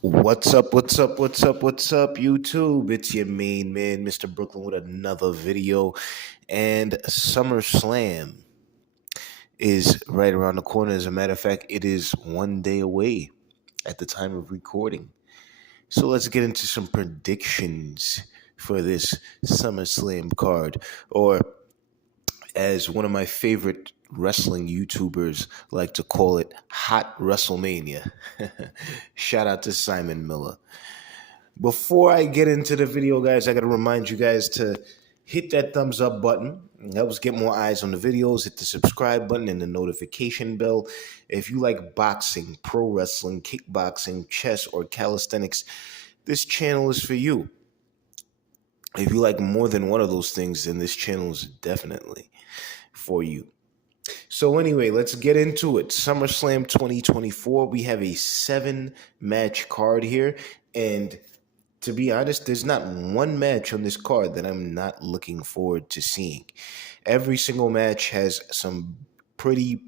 What's up? What's up? What's up? What's up, YouTube? It's your main man, Mr. Brooklyn, with another video. And SummerSlam is right around the corner. As a matter of fact, it is one day away at the time of recording. So let's get into some predictions for this SummerSlam card, or as one of my favorite wrestling YouTubers like to call it, Hot WrestleMania. Shout out to Simon Miller. Before I get into the video, guys, I got to remind you guys to hit that thumbs up button. It helps get more eyes on the videos. Hit the subscribe button and the notification bell. If you like boxing, pro wrestling, kickboxing, chess, or calisthenics, this channel is for you. If you like more than one of those things, then this channel is definitely for you. So anyway, let's get into it. SummerSlam 2024, we have a 7-match card here, and to be honest, there's not one match on this card that I'm not looking forward to seeing. Every single match has some pretty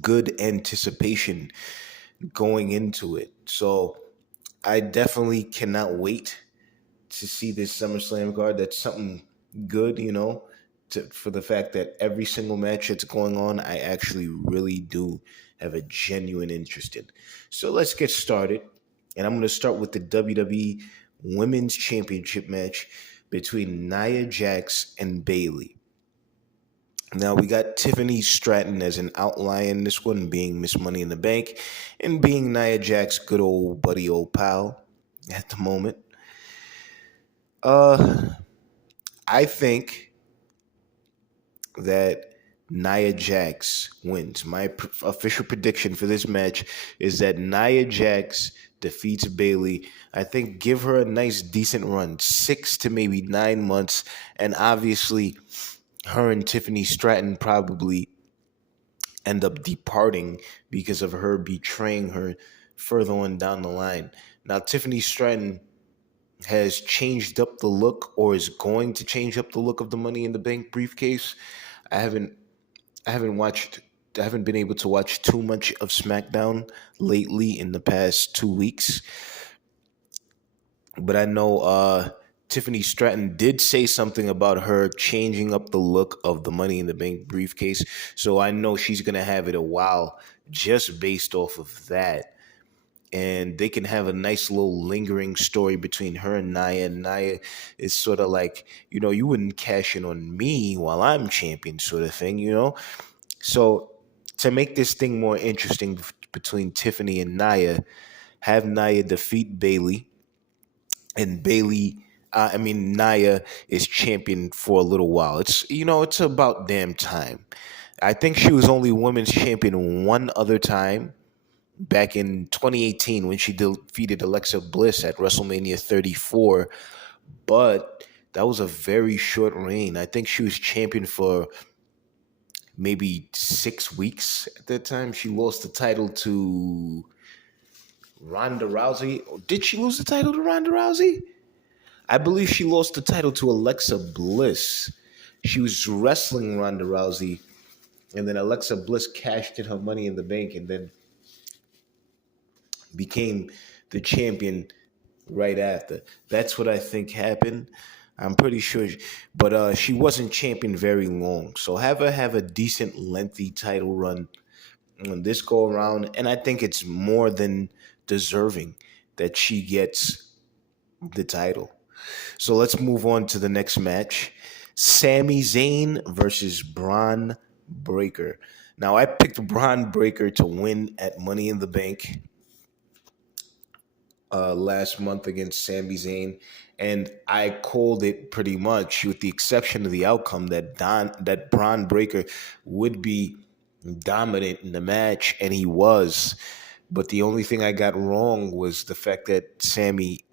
good anticipation going into it. So I definitely cannot wait to see this SummerSlam card. That's something good, for the fact that every single match that's going on, I actually really do have a genuine interest in. So let's get started. And I'm going to start with the WWE Women's Championship match between Nia Jax and Bayley. Now, we got Tiffany Stratton as an outlier in this one, being Miss Money in the Bank, and being Nia Jax' good old buddy, old pal at the moment. I think that Nia Jax wins. My official prediction for this match is that Nia Jax defeats Bayley. I think give her a nice, decent run, 6 to maybe 9 months, and obviously her and Tiffany Stratton probably end up departing because of her betraying her further on down the line. Now, Tiffany Stratton has changed up the look, or is going to change up the look, of the Money in the Bank briefcase. I haven't been able to watch too much of SmackDown lately in the past 2 weeks. But I know Tiffany Stratton did say something about her changing up the look of the Money in the Bank briefcase. So I know she's going to have it a while just based off of that. And they can have a nice little lingering story between her and Nia. And Nia is sort of like, you wouldn't cash in on me while I'm champion, sort of thing. So to make this thing more interesting between Tiffany and Nia, have Nia defeat Bayley, and Nia is champion for a little while. It's about damn time. I think she was only women's champion one other time, back in 2018 when she defeated Alexa Bliss at WrestleMania 34, but that was a very short reign. I think she was champion for maybe 6 weeks at that time. She lost the title to Ronda Rousey. Did she lose the title to Ronda Rousey? I believe she lost the title to Alexa Bliss. She was wrestling Ronda Rousey, and then Alexa Bliss cashed in her Money in the Bank and then became the champion right after. That's what I think happened. I'm pretty sure, but she wasn't champion very long. So have her have a decent, lengthy title run on this go around, and I think it's more than deserving that she gets the title. So let's move on to the next match: Sami Zayn versus Braun Breaker. Now, I picked Braun Breaker to win at Money in the Bank last month against Sami Zayn, and I called it pretty much, with the exception of the outcome, that Braun Breaker would be dominant in the match, and he was. But the only thing I got wrong was the fact that Sami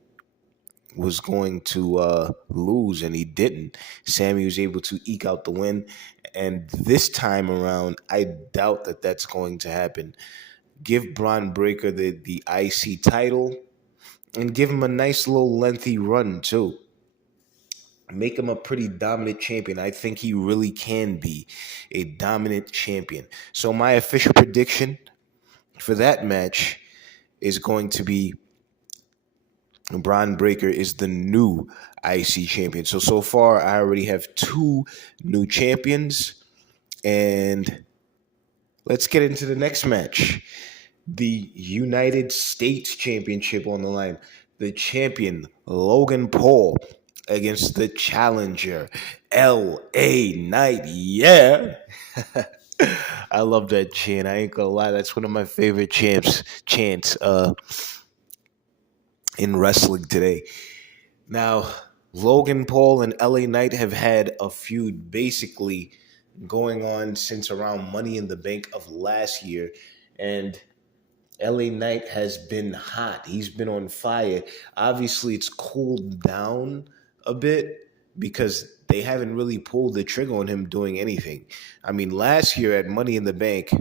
was going to lose, and he didn't. Sami was able to eke out the win, and this time around, I doubt that that's going to happen. Give Braun Breaker the IC title, and give him a nice little lengthy run too. Make him a pretty dominant champion. I think he really can be a dominant champion. So my official prediction for that match is going to be Braun Breaker is the new IC champion. So far, I already have two new champions. And let's get into the next match. The United States Championship on the line. The champion, Logan Paul, against the challenger, LA Knight. Yeah. I love that chant. I ain't gonna lie. That's one of my favorite chants in wrestling today. Now, Logan Paul and LA Knight have had a feud basically going on since around Money in the Bank of last year. And LA Knight has been hot. He's been on fire. Obviously, it's cooled down a bit because they haven't really pulled the trigger on him doing anything. I mean, last year at Money in the Bank,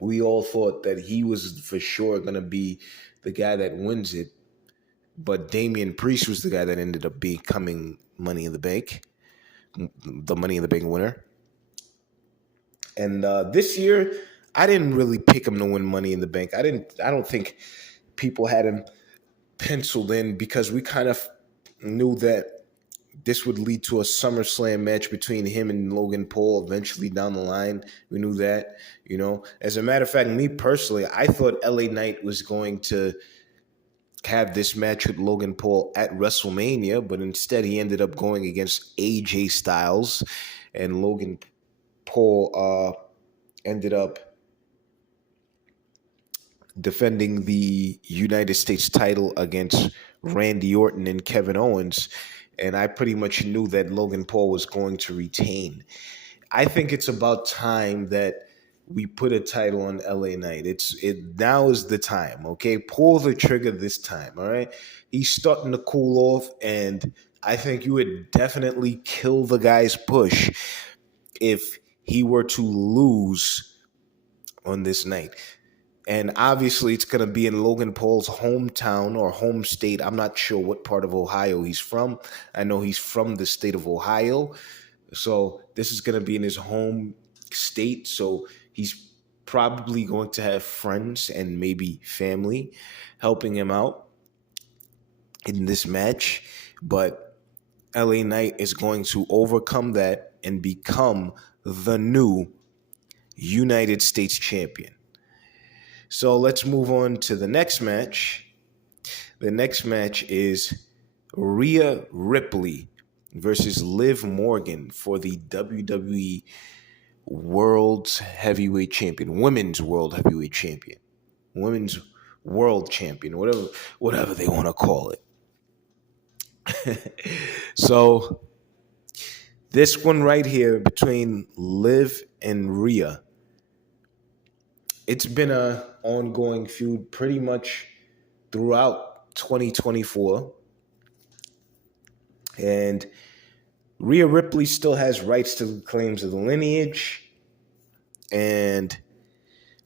we all thought that he was for sure going to be the guy that wins it. But Damian Priest was the guy that ended up becoming Money in the Bank, the Money in the Bank winner. And this year, I didn't really pick him to win Money in the Bank. I don't think people had him penciled in because we kind of knew that this would lead to a SummerSlam match between him and Logan Paul eventually down the line. We knew that, you know. As a matter of fact, me personally, I thought LA Knight was going to have this match with Logan Paul at WrestleMania, but instead he ended up going against AJ Styles, and Logan Paul ended up defending the United States title against Randy Orton and Kevin Owens. And I pretty much knew that Logan Paul was going to retain. I think it's about time that we put a title on LA Knight. Now is the time, okay? Pull the trigger this time, all right? He's starting to cool off, and I think you would definitely kill the guy's push if he were to lose on this night. And obviously, it's going to be in Logan Paul's hometown or home state. I'm not sure what part of Ohio he's from. I know he's from the state of Ohio. So this is going to be in his home state. So he's probably going to have friends and maybe family helping him out in this match. But LA Knight is going to overcome that and become the new United States champion. So let's move on to the next match. The next match is Rhea Ripley versus Liv Morgan for the WWE World's Heavyweight Champion, Women's World Heavyweight Champion, Women's World Champion, whatever they want to call it. So this one right here between Liv and Rhea, it's been an ongoing feud pretty much throughout 2024. And Rhea Ripley still has rights to the claims of the lineage. And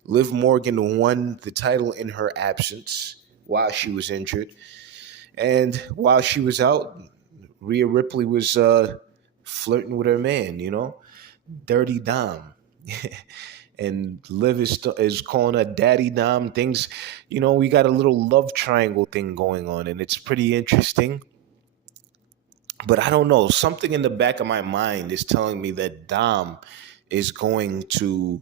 Liv Morgan won the title in her absence while she was injured. And while she was out, Rhea Ripley was flirting with her man, you know, Dirty Dom. And Liv is calling her Daddy Dom. Things, you know, we got a little love triangle thing going on, and it's pretty interesting. But I don't know. Something in the back of my mind is telling me that Dom is going to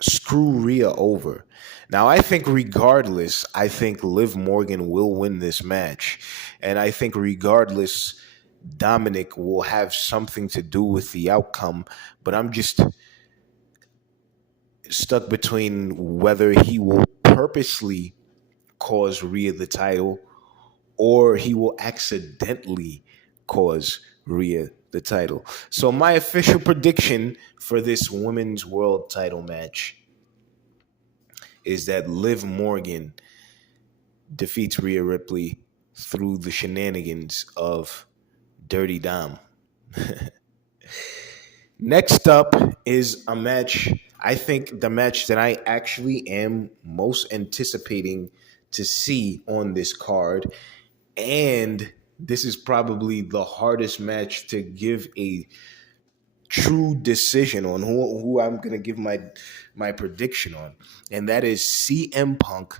screw Rhea over. Now, I think regardless, I think Liv Morgan will win this match. And I think regardless, Dominic will have something to do with the outcome. But I'm just stuck between whether he will purposely cause Rhea the title or he will accidentally cause Rhea the title. So my official prediction for this women's world title match is that Liv Morgan defeats Rhea Ripley through the shenanigans of Dirty Dom. Next up is a match, I think the match that I actually am most anticipating to see on this card. And this is probably the hardest match to give a true decision on who I'm gonna give my prediction on, and that is CM Punk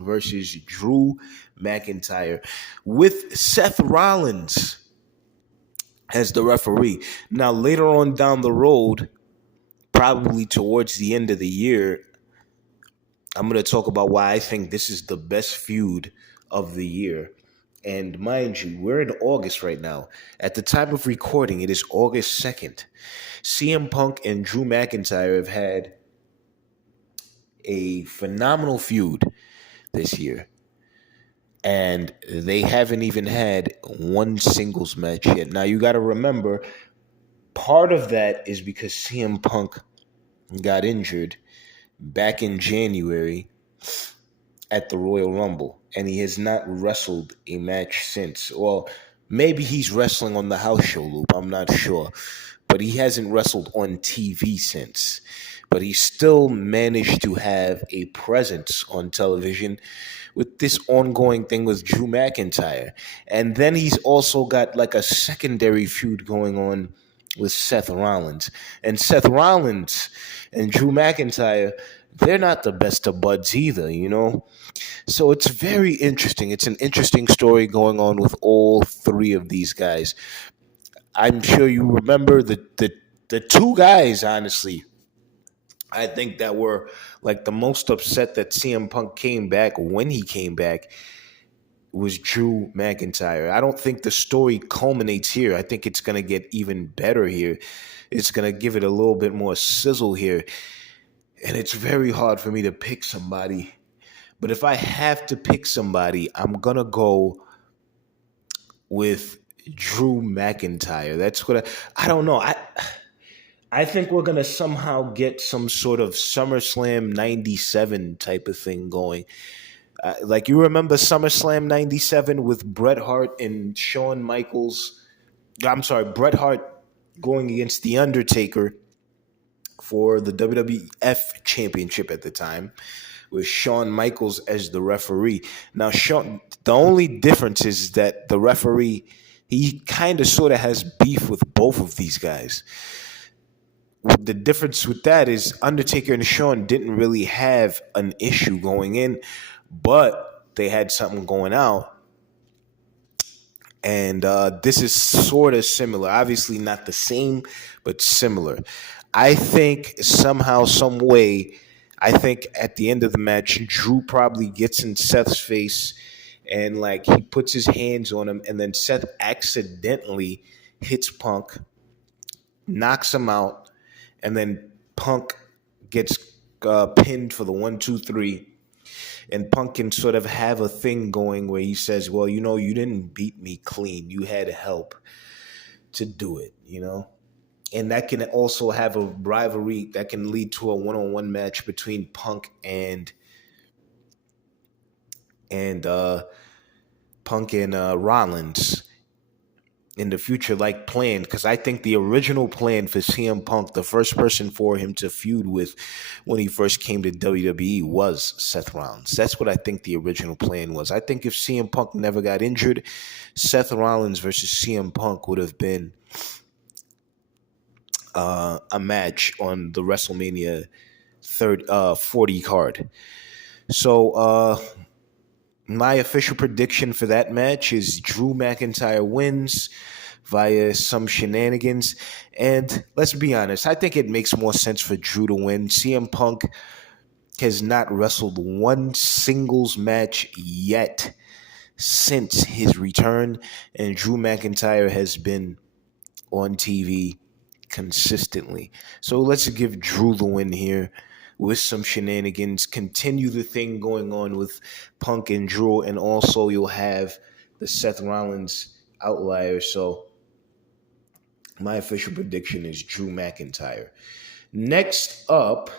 versus Drew McIntyre with Seth Rollins as the referee. Now later on down the road, probably towards the end of the year, I'm going to talk about why I think this is the best feud of the year. And mind you, we're in August right now. At the time of recording, it is August 2nd. CM Punk and Drew McIntyre have had a phenomenal feud this year. And they haven't even had one singles match yet. Now, you got to remember, part of that is because CM Punk got injured back in January at the Royal Rumble, and he has not wrestled a match since. Well, maybe he's wrestling on the house show loop, I'm not sure. But he hasn't wrestled on TV since. But he still managed to have a presence on television with this ongoing thing with Drew McIntyre. And then he's also got like a secondary feud going on with Seth Rollins. And Seth Rollins and Drew McIntyre, they're not the best of buds either, you know? So it's very interesting. It's an interesting story going on with all three of these guys. I'm sure you remember the two guys, honestly, I think that were like the most upset that CM Punk came back when he came back was Drew McIntyre. I don't think the story culminates here. I think it's going to get even better here. It's going to give it a little bit more sizzle here. And it's very hard for me to pick somebody. But if I have to pick somebody, I'm going to go with Drew McIntyre. That's what I don't know. I think we're going to somehow get some sort of SummerSlam 97 type of thing going. Like you remember SummerSlam 97 with Bret Hart and Shawn Michaels. I'm sorry, Bret Hart going against The Undertaker for the WWF Championship at the time with Shawn Michaels as the referee. Now, the only difference is that the referee, he kind of sort of has beef with both of these guys. The difference with that is Undertaker and Shawn didn't really have an issue going in, but they had something going out. And this is sort of similar. Obviously not the same, but similar. I think somehow, some way, I think at the end of the match, Drew probably gets in Seth's face and like he puts his hands on him, and then Seth accidentally hits Punk, knocks him out, and then Punk gets pinned for the 1, 2, 3. And Punk can sort of have a thing going where he says, well, you know, you didn't beat me clean. You had help to do it, you know? And that can also have a rivalry that can lead to a one-on-one match between Punk and Rollins in the future, like planned, because I think the original plan for CM Punk, the first person for him to feud with when he first came to WWE was Seth Rollins. That's what I think the original plan was. I think if CM Punk never got injured, Seth Rollins versus CM Punk would have been a match on the WrestleMania 40 card. So my official prediction for that match is Drew McIntyre wins via some shenanigans. And let's be honest, I think it makes more sense for Drew to win. CM Punk has not wrestled one singles match yet since his return, and Drew McIntyre has been on TV consistently. So let's give Drew the win here with some shenanigans, continue the thing going on with Punk and Drew, and also you'll have the Seth Rollins outlier. So my official prediction is Drew McIntyre. Next up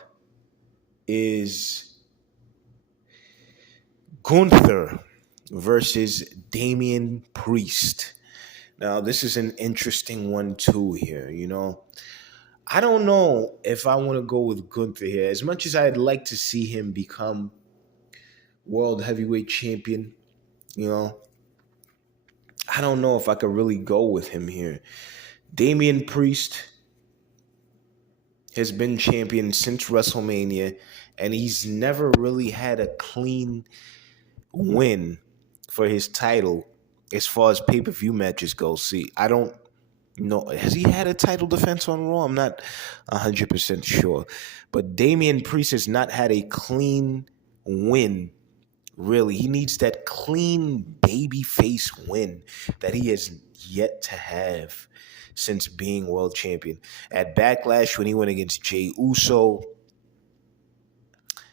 is Gunther versus Damian Priest. Now, this is an interesting one too here, you know. I don't know if I want to go with Gunther here. As much as I'd like to see him become world heavyweight champion, you know, I don't know if I could really go with him here. Damian Priest, has been champion since WrestleMania, and he's never really had a clean win for his title as far as pay per view matches go. See, I don't know. Has he had a title defense on Raw? I'm not 100% sure. But Damian Priest has not had a clean win. Really, he needs that clean baby face win that he has yet to have since being world champion. At Backlash, when he went against Jey Uso,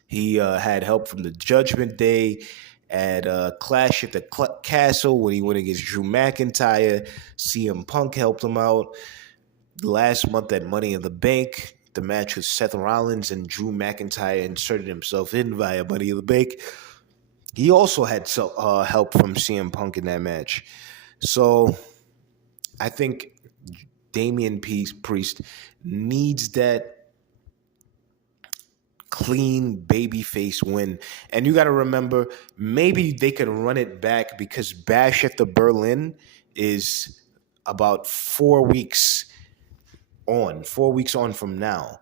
he had help from the Judgment Day. At Clash at the Castle, when he went against Drew McIntyre, CM Punk helped him out. Last month at Money in the Bank, the match with Seth Rollins and Drew McIntyre inserted himself in via Money in the Bank. He also had help from CM Punk in that match. So I think Damian Priest needs that clean babyface win. And you got to remember, maybe they could run it back because Bash at the Berlin is about 4 weeks on from now.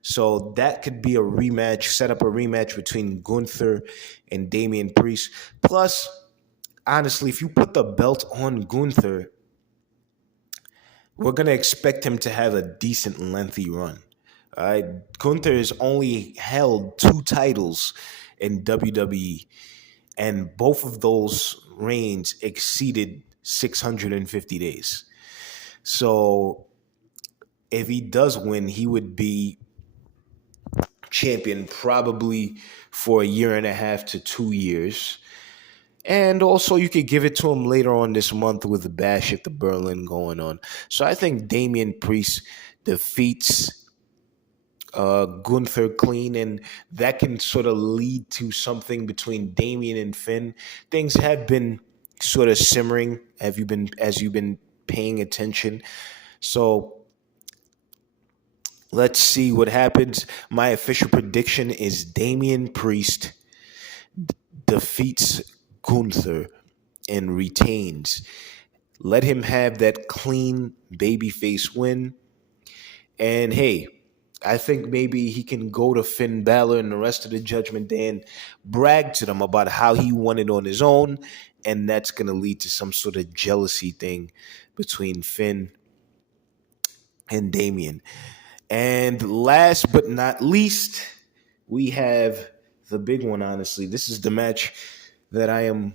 So that could be a rematch, set up a rematch between Gunther and Damian Priest. Plus, honestly, if you put the belt on Gunther, we're going to expect him to have a decent, lengthy run. All right. Gunther has only held 2 titles in WWE, and both of those reigns exceeded 650 days. So if he does win, he would be champion probably for a year and a half to 2 years. And also, you could give it to him later on this month with the Bash at the Berlin going on. So I think Damian Priest defeats Gunther clean, and that can sort of lead to something between Damian and Finn. Things have been sort of simmering. As you've been paying attention? So let's see what happens. My official prediction is Damian Priest defeats Gunther and retains. Let him have that clean babyface win. And hey, I think maybe he can go to Finn Balor and the rest of the Judgment Day and brag to them about how he won it on his own. And that's going to lead to some sort of jealousy thing between Finn and Damian. And last but not least, we have the big one, honestly. This is the match that I am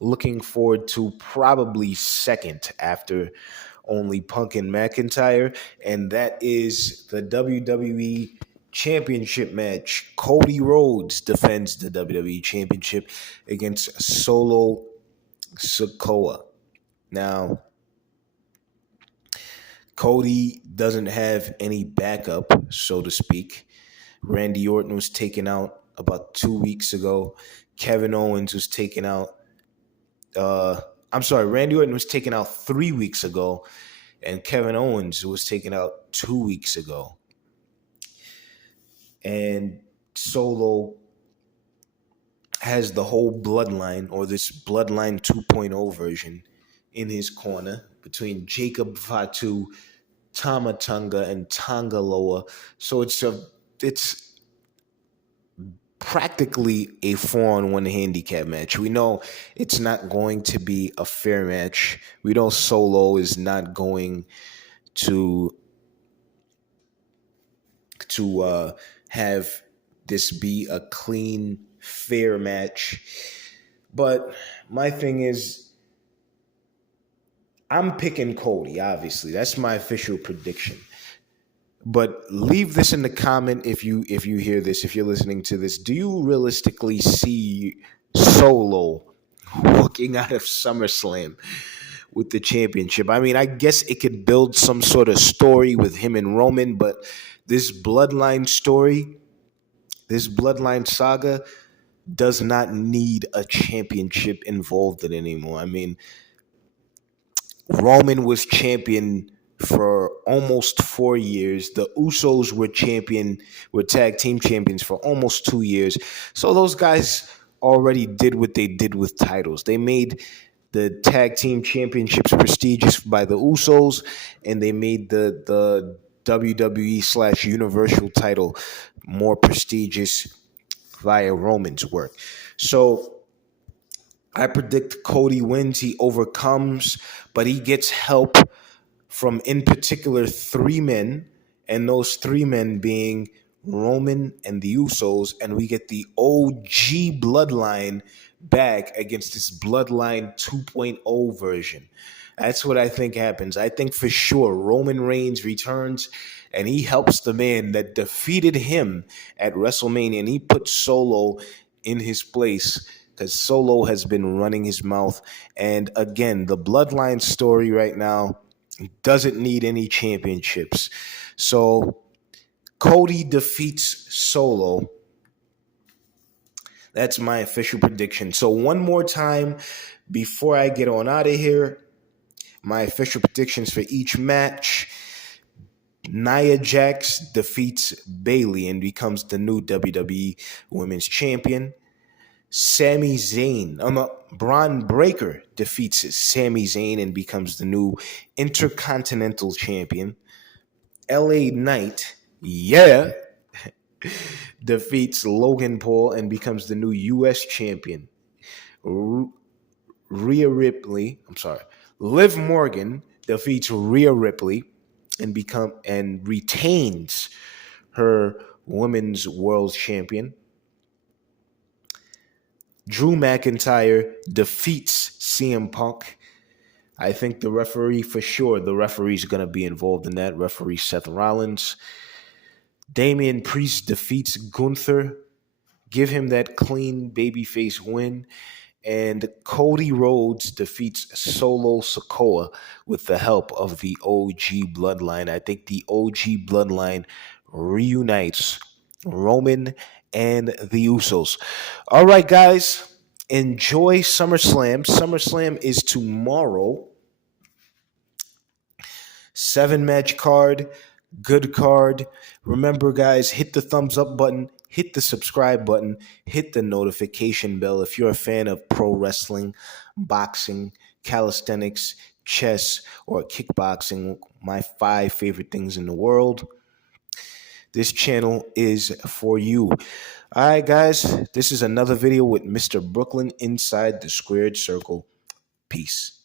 looking forward to probably second after only Punk and McIntyre, and that is the WWE Championship match. Cody Rhodes defends the WWE Championship against Solo Sikoa. Now, Cody doesn't have any backup, so to speak. Randy Orton was taken out about 2 weeks ago. Kevin Owens was taken out. Randy Orton was taken out 3 weeks ago, and Kevin Owens was taken out 2 weeks ago. And Solo has the whole bloodline, or this bloodline 2.0 version, in his corner between Jacob Fatu, Tama Tonga, and Tonga Loa. So it's practically a 4-on-1 handicap match. We know it's not going to be a fair match. We know Solo is not going to have this be a clean, fair match. But my thing is, I'm picking Cody, obviously. That's my official prediction. But leave this in the comment if you hear this, if you're listening to this. Do you realistically see Solo walking out of SummerSlam with the championship? I mean, I guess it could build some sort of story with him and Roman, but this bloodline story, this bloodline saga does not need a championship involved in it anymore. I mean, Roman was champion for almost 4 years. The Usos were tag team champions for almost 2 years. So those guys already did what they did with titles. They made the tag team championships prestigious by the Usos, and they made the WWE/Universal title more prestigious via Roman's work. So I predict Cody wins. He overcomes, but he gets help from, in particular, three men, and those three men being Roman and the Usos, and we get the OG bloodline back against this bloodline 2.0 version. That's what I think happens. I think for sure Roman Reigns returns and he helps the man that defeated him at WrestleMania, and he puts Solo in his place because Solo has been running his mouth. And again, the bloodline story right now doesn't need any championships. So Cody defeats Solo. That's my official prediction. So one more time before I get on out of here, my official predictions for each match. Nia Jax defeats Bayley and becomes the new WWE Women's Champion. Sami Zayn, Braun Breaker defeats Sami Zayn and becomes the new Intercontinental Champion. LA Knight, defeats Logan Paul and becomes the new U.S. Champion. Liv Morgan defeats Rhea Ripley and retains her Women's World Champion. Drew McIntyre defeats CM Punk. I think the referee's going to be involved in that. Referee Seth Rollins. Damian Priest defeats Gunther. Give him that clean babyface win. And Cody Rhodes defeats Solo Sikoa with the help of the OG Bloodline. I think the OG Bloodline reunites Roman and the Usos. All right, guys. Enjoy SummerSlam. SummerSlam is tomorrow. 7-match card. Good card. Remember, guys, hit the thumbs up button, hit the subscribe button, hit the notification bell if you're a fan of pro wrestling, boxing, calisthenics, chess, or kickboxing, my 5 favorite things in the world. This channel is for you. All right, guys, this is another video with Mr. Brooklyn inside the squared circle. Peace.